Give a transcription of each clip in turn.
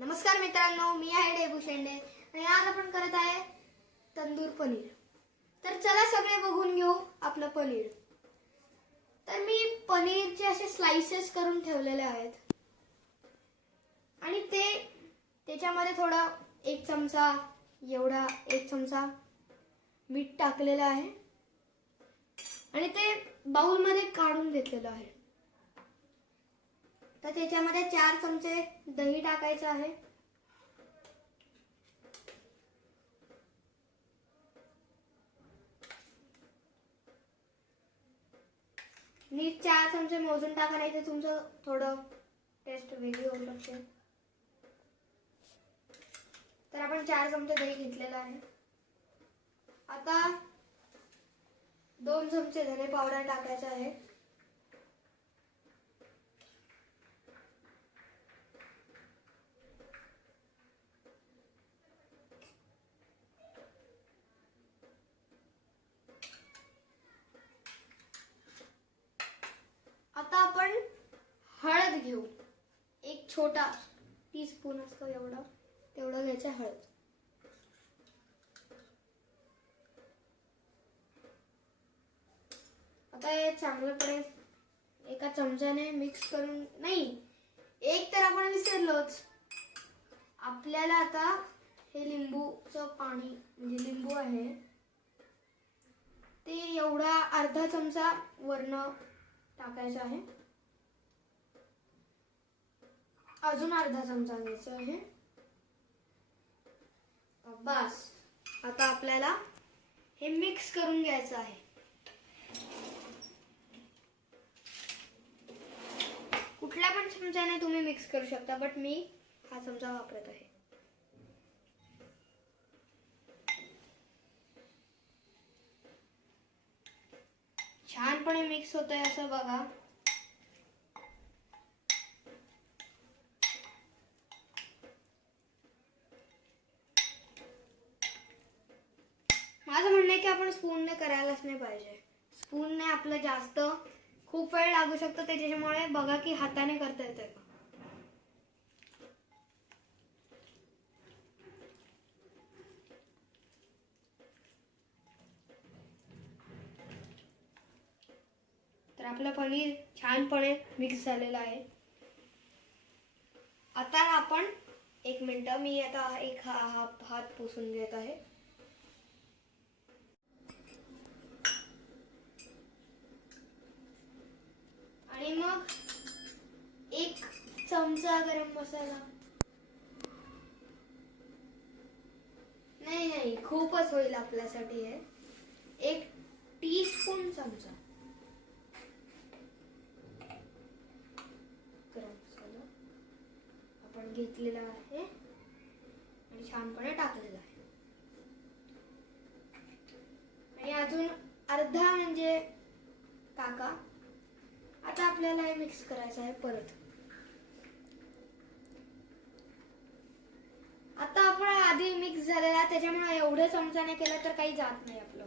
नमस्कार मित्रांनो मी आहे डेबू शेंडे. आणि आज आपण करत आहे तंदूर पनीर. तर चला सगळे बघून घेऊ आपलं पनीर. तर मी पनीरचे असे स्लाइसेस करून ठेवलेले आहेत. आणि ते त्याच्यामध्ये थोडा एक चमचा एवढा एक चमचा मीठ टाकलेलं आहे. आणि ते बाउलमध्ये काढून घेतलेलं आहे. तर त्याच्यामध्ये चार चमचे दही टाकायचं आहे. नीट चार चमचे मोजून टाका नाही तर तुमचं थोडं टेस्ट वेगळी होऊ शकते. तर आपण चार चमचे दही घेतलेलं आहे. आता दोन चमचे धने पावडर टाकायचं आहे आता आपण हळद घेऊ एक छोटा टी स्पून असतो एवढा तेवढं घ्यायचं हळद. आता हे चांगल्यापणे एका चमच्याने मिक्स करून नाही एक तर आपण विसरलोच. आपल्याला आता हे लिंबूचं पाणी म्हणजे लिंबू आहे ते एवढा अर्धा चमचा वरण टाकायचं आहे. अजून अर्धा चमचा घ्यायचा आहे. बस. आता आपल्याला हे मिक्स करून घ्यायचं आहे. कुठल्या पण चमच्याने तुम्ही मिक्स करू शकता बट मी हा चमचा वापरत आहे. छानपणे मिक्स होत आहे असं बघा माझं म्हणणं आहे की आपण स्पूनने करायलाच नाही पाहिजे. स्पूनने आपलं जास्त खूप वेळ लागू शकतो त्याच्यामुळे बघा की हाताने करता येते का. तर आपलं पनीर छानपणे मिक्स झालेलं आहे. आता आपण एक मिनटं मी आता एक हा हात पुसून घेत आहे आणि मग एक चमचा गरम मसाला. नाही नाही खूपच होईल आपल्यासाठी हे. एक टी स्पून चमचा. गरम मसाला. आपण घेतलेला आहे. आणि छानपणे टाकलेला आहे. आणि अजून अर्धा म्हणजे टाका आता आपल्याला हे मिक्स करायचं आहे परत आता आपण आधी मिक्स झालेला त्याच्यामुळे एवढं चमचाने केलं तर काही जात नाही आपलं.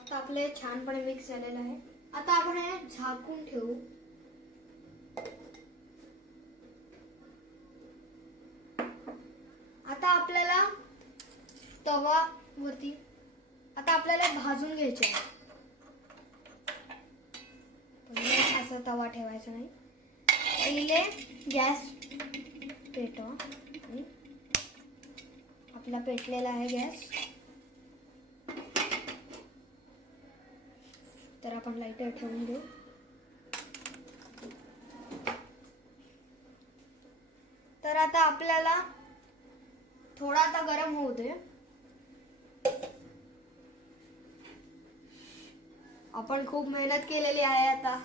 आता आपले छानपणे मिक्स झालेलं आहे. आता आपण हे झाकून ठेवू. आता आपल्याला तवा वरती आता आपल्याला भाजून घ्यायचे आहे. पहिले असा तवा ठेवायचा नाही. पहिले गॅस पेटवा. आणि आपला पेटलेला आहे गॅस. तर आपण लाईटर ठेवून देऊ. तर आता आपल्याला थोडा आता गरम होऊ दे. आपण खूप मेहनत केलेली आहे आता.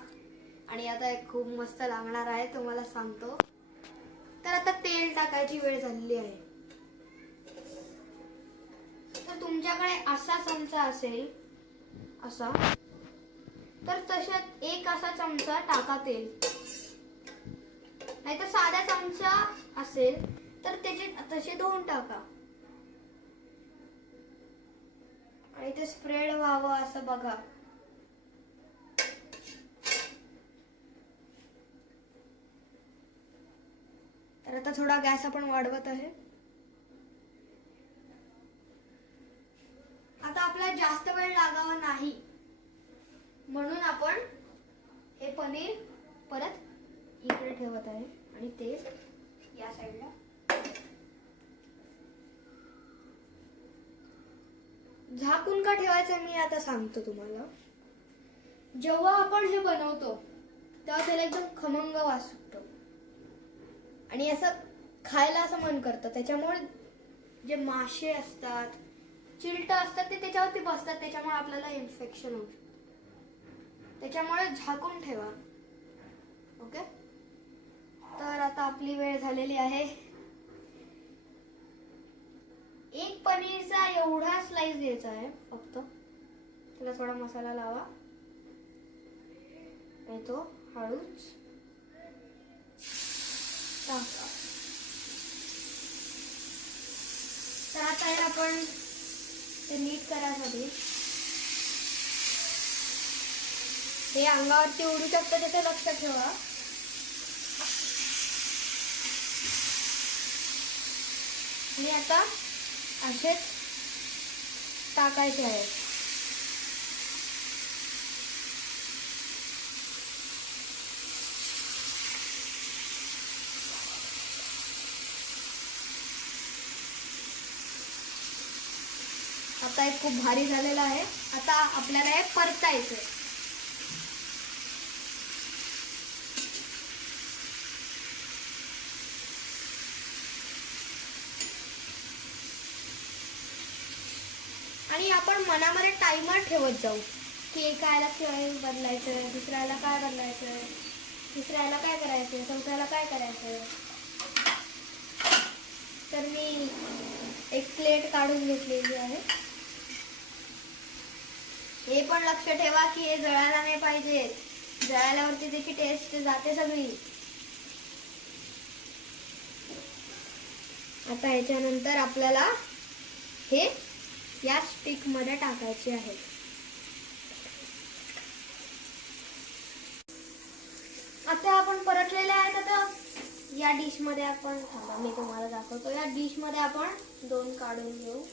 आणि आता एक खूप मस्त लागणार आहे तुम्हाला सांगतो. तर आता तेल टाकायची वेळ झालेली आहे. तर तुमच्याकडे असा चमचा असेल असा. तर तशात एक असा चमचा टाका तेल. नाही तर साधा चमचा असेल तर त्याचे तसे दोन टाका. आणि ते स्प्रेड व्हावं असं बघा तर आता थोडा गॅस आपण वाढवत आहे. आता आपला जास्त वेळ लागावा नाही. म्हणून आपण हे पनीर परत इकडे ठेवत आहे आणि ते या साईडला झाकून का ठेवायचं मी आता सांगतो तुम्हाला. जेव्हा आपण हे बनवतो तेव्हा त्याला एकदम खमंग वास सुटतो. आणि असं खायला असं मन करतं. त्याच्यामुळे जे मासे असतात चिलट असतात ते त्याच्यावरती बसतात. त्याच्यामुळे आपल्याला इन्फेक्शन होऊ शकतं त्याच्यामुळे झाकून ठेवा. ओके तर आता आपली वेळ झालेली आहे. एक पनीरचा एवढा स्लाइस द्यायचा आहे फक्त. त्याला थोडा मसाला लावा. आणि तो हळूच तर आता हे आपण ते नीट करायसाठी हे अंगावरती उडू शकतं त्याचं लक्ष ठेवा. आणि आता असेच टाकायचे आहेत. आता एक खूप भारी झालेलं आहे. आता आपल्याला हे परतायचं आहे. आणि आपण मनामध्ये टायमर ठेवत जाऊ. की एकायला काय बदलायचं आहे दुसऱ्याला काय बदलायचं आहे तिसऱ्याला काय करायचं आहे चौथ्याला काय करायचं आहे. तर मी एक प्लेट काढून घेतलेली आहे. हे पण लक्ष ठेवा की हे जळायला नाही पाहिजे जळाल्यावरती त्याची टेस्ट जाते सगळी. आता याच्यानंतर आपल्याला हे या स्टिकमध्ये टाकायचे आहे. आता आपण परतलेले आहेत आता. या डिशमध्ये आपण मी तुम्हाला दाखवतो. या डिशमध्ये आपण दोन काढून घेऊ.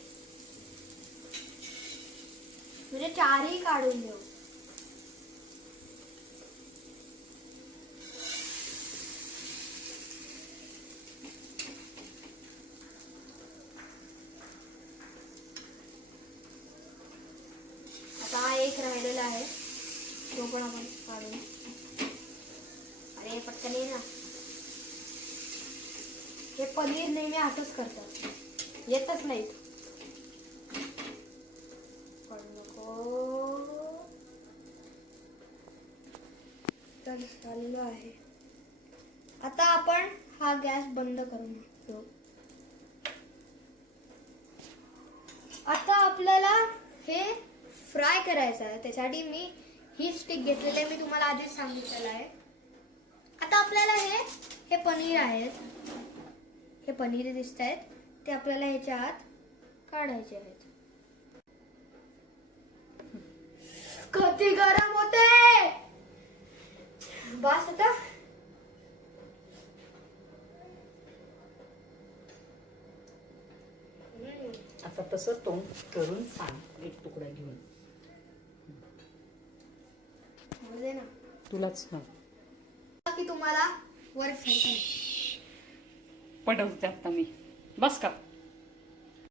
म्हणजे चारही काढून घेऊ आता हा एक राहिलेला आहे. तो पण आपण काढू अरे पटकन ये ना. हे पनीर नेहमी असंच करतात. येतच नाहीत पण नको तर चाललो आहे. आता आपण हा गॅस बंद करून घेऊ आता आपल्याला हे फ्राय करायचं आहे. त्यासाठी मी ही स्टिक घेतलेली आहे. मी तुम्हाला आधीच सांगितलेलं आहे. आता आपल्याला हे हे पनीर आहेत. हे पनीर दिसत आहेत. ते आपल्याला ह्याच्या आत काढायचे आहेत. कधी गरम होते? बस आता. आता तसं तोंड करून सांग एक तुकडा घेऊन. तुलाच ना की तुम्हाला वर पडवते आता मी. बस का?